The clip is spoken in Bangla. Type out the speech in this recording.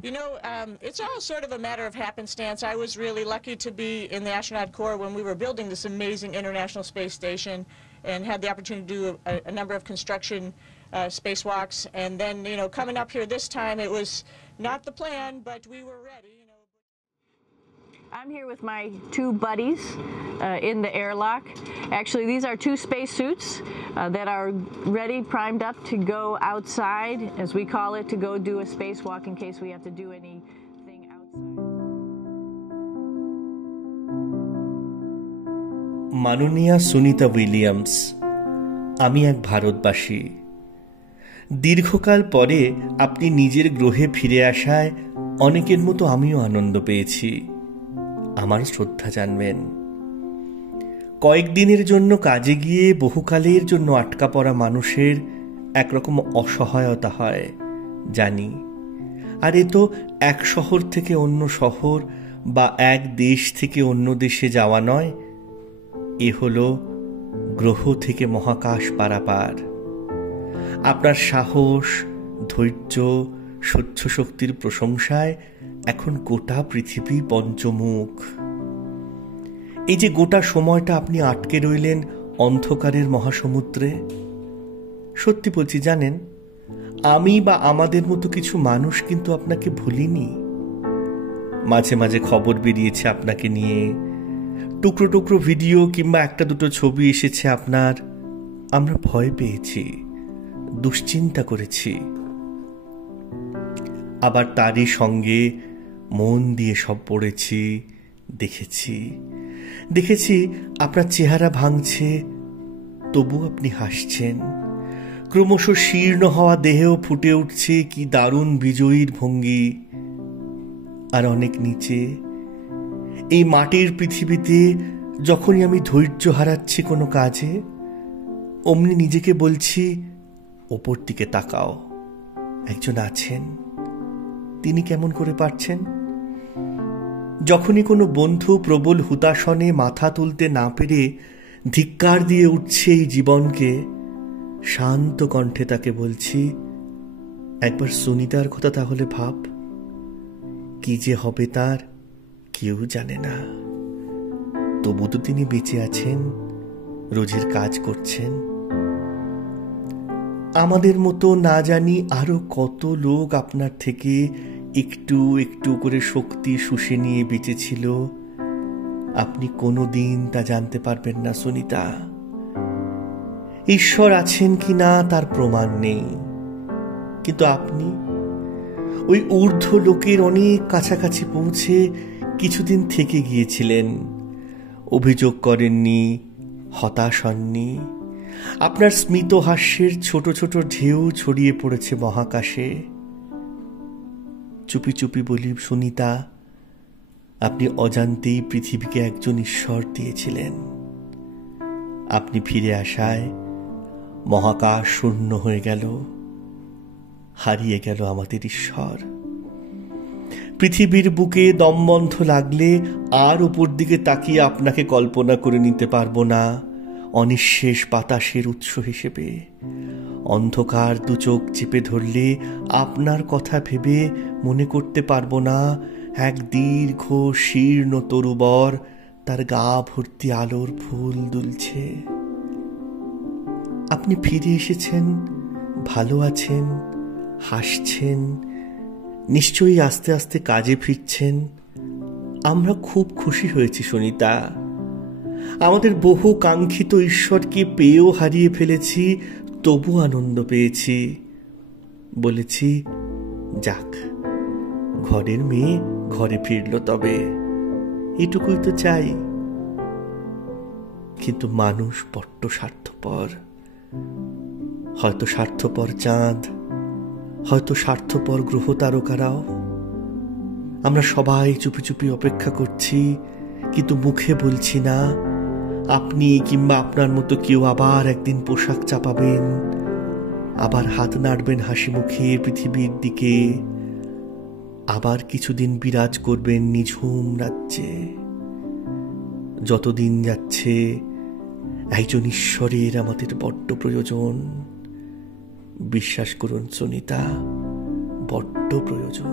It's all sort of a matter of happenstance. I was really lucky to be in the astronaut corps when we were building this amazing International Space Station and had the opportunity to do a number of construction spacewalks. And then, coming up here this time, it was not the plan, but we were ready. I'm here with my two buddies in the airlock. Actually, these are two spacesuits that are ready, primed up to go outside, as we call it, to go do a spacewalk in case we have to do anything outside. মাননীয়া সুনিতা উইলিয়ামস, আমি এক ভারতবাসী। দীর্ঘকাল পরে আপনি নিজের গ্রহে ফিরে আসায় অনেকের মতো আমিও আনন্দ পেয়েছি। আমার শ্রদ্ধা জানবেন। কয়েকদিনের জন্য কাজে গিয়ে বহুকালের জন্য আটকা পড়া মানুষের একরকম অসহায়তা হয়, জানি। আর এ তো এক শহর থেকে অন্য শহর বা এক দেশ থেকে অন্য দেশে যাওয়া নয়, এ হলো গ্রহ থেকে মহাকাশ পারাপার। আপনার সাহস, ধৈর্য, সহ্য শক্তির প্রশংসায় এখন গোটা পৃথিবী পঞ্চমুখ। এই যে গোটা সময়টা আপনি আটকে রইলেন অন্ধকারের মহাসমুদ্রে, সত্যি বলছি, জানেন, আমি বা আমাদের মতো কিছু মানুষ কিন্তু আপনাকে ভুলিনি। মাঝে মাঝে খবর বেরিয়েছে আপনাকে নিয়ে, টুকরো টুকরো ভিডিও কিংবা একটা দুটো ছবি এসেছে আপনার। আমরা ভয় পেয়েছি, দুশ্চিন্তা করেছি, আবার তারই সঙ্গে মন দিয়ে সব পড়েছি, দেখেছি আপনার চেহারা ভাঙছে, তবু আপনি হাসছেন। ক্রমশ শীর্ণ হওয়া দেহেও ফুটে উঠছে কি দারুণ বিজয়ীর ভঙ্গি। আর অনেক নিচে এই মাটির পৃথিবীতে যখনই আমি ধৈর্য হারাচ্ছি কোনো কাজে, অমনি নিজেকে বলছি, ওপর দিকে তাকাও, একজন আছেন, তিনি কেমন করে পারছেন। যখনই কোনো বন্ধু প্রবল হুতাশনে মাথা তুলতে না পেরে ধিক্কার দিয়ে উঠছে এই জীবনকে, শান্ত কণ্ঠে তাকে বলছি, একবার সুনিতার কথা তাহলে ভাব, কি যে হবে তার কেউ জানে না, তবু তো তিনি বেঁচে আছেন, রোজের কাজ করছেন। আমাদের মতো না জানি আরো কত লোক আপনার থেকে একটু একটু করে শক্তি শুষে নিয়ে বেঁচেছিল। আপনি কোনোদিন তা জানতে পারবেন না সুনিতা। ঈশ্বর আছেন কি না তার প্রমাণ নেই, কিন্তু আপনি ওই ঊর্ধ্ব লোকের অনেক কাছাকাছি পৌঁছে কিছুদিন থেকে গিয়েছিলেন। অভিযোগ করেননি, হতাশ হননি। আপনার স্মিত হাস্যের ছোট ছোট ঢেউ ছড়িয়ে পড়েছে মহাকাশে। চুপি চুপি বলি সুনিতা, আপনি অজান্তেই পৃথিবীকে একজন ঈশ্বর দিয়েছিলেন। আপনি ফিরে আসায় মহাকাশ শূন্য হয়ে গেল, হারিয়ে গেল আমাদের ঈশ্বর। পৃথিবীর বুকে দমবন্ধ লাগলে আর উপর দিকে তাকিয়ে আপনাকে কল্পনা করে নিতে পারবো না অনিঃশেষ বাতাসের উৎস হিসেবে। অন্ধকার দু চোখ চেপে ধরলে আপনার কথা ভেবে মনে করতে পারবো না এক দীর্ঘ শীর্ণ তরুবর তার গা ভর্তি আলোর ফুল দুলছে। আপনি ফিরে এসেছেন, ভালো আছেন, হাসছেন, নিশ্চয়ই আস্তে আস্তে কাজে ফিরছেন। আমরা খুব খুশি হয়েছি সুনিতা। আমাদের বহু কাঙ্ক্ষিত ঈশ্বরকে পেয়েও হারিয়ে ফেলেছি, তবু আনন্দ পেয়েছি। বলেছি, যাক, ঘরের মেয়ে ঘরে ফিরল, তবে এটুকুই তো চাই। কিন্তু মানুষ বড্ড স্বার্থপর। হয়তো স্বার্থপর চাঁদ, হয়তো স্বার্থপর গ্রহ তারকারাও। আমরা সবাই চুপি চুপি অপেক্ষা করছি, কিন্তু মুখে বলছি না। আপনি কিংবা আপনার মতো কেউ আবার একদিন পোশাক চাপাবেন, আবার হাত নাড়বেন হাসি মুখে পৃথিবীর দিকে, আবার কিছুদিন বিরাজ করবেন নিঝুম রাজ্যে। যতদিন যাচ্ছে একজন ঈশ্বরের আমাদের বড্ড প্রয়োজন। বিশ্বাস করুন সুনিতা, বড্ড প্রয়োজন।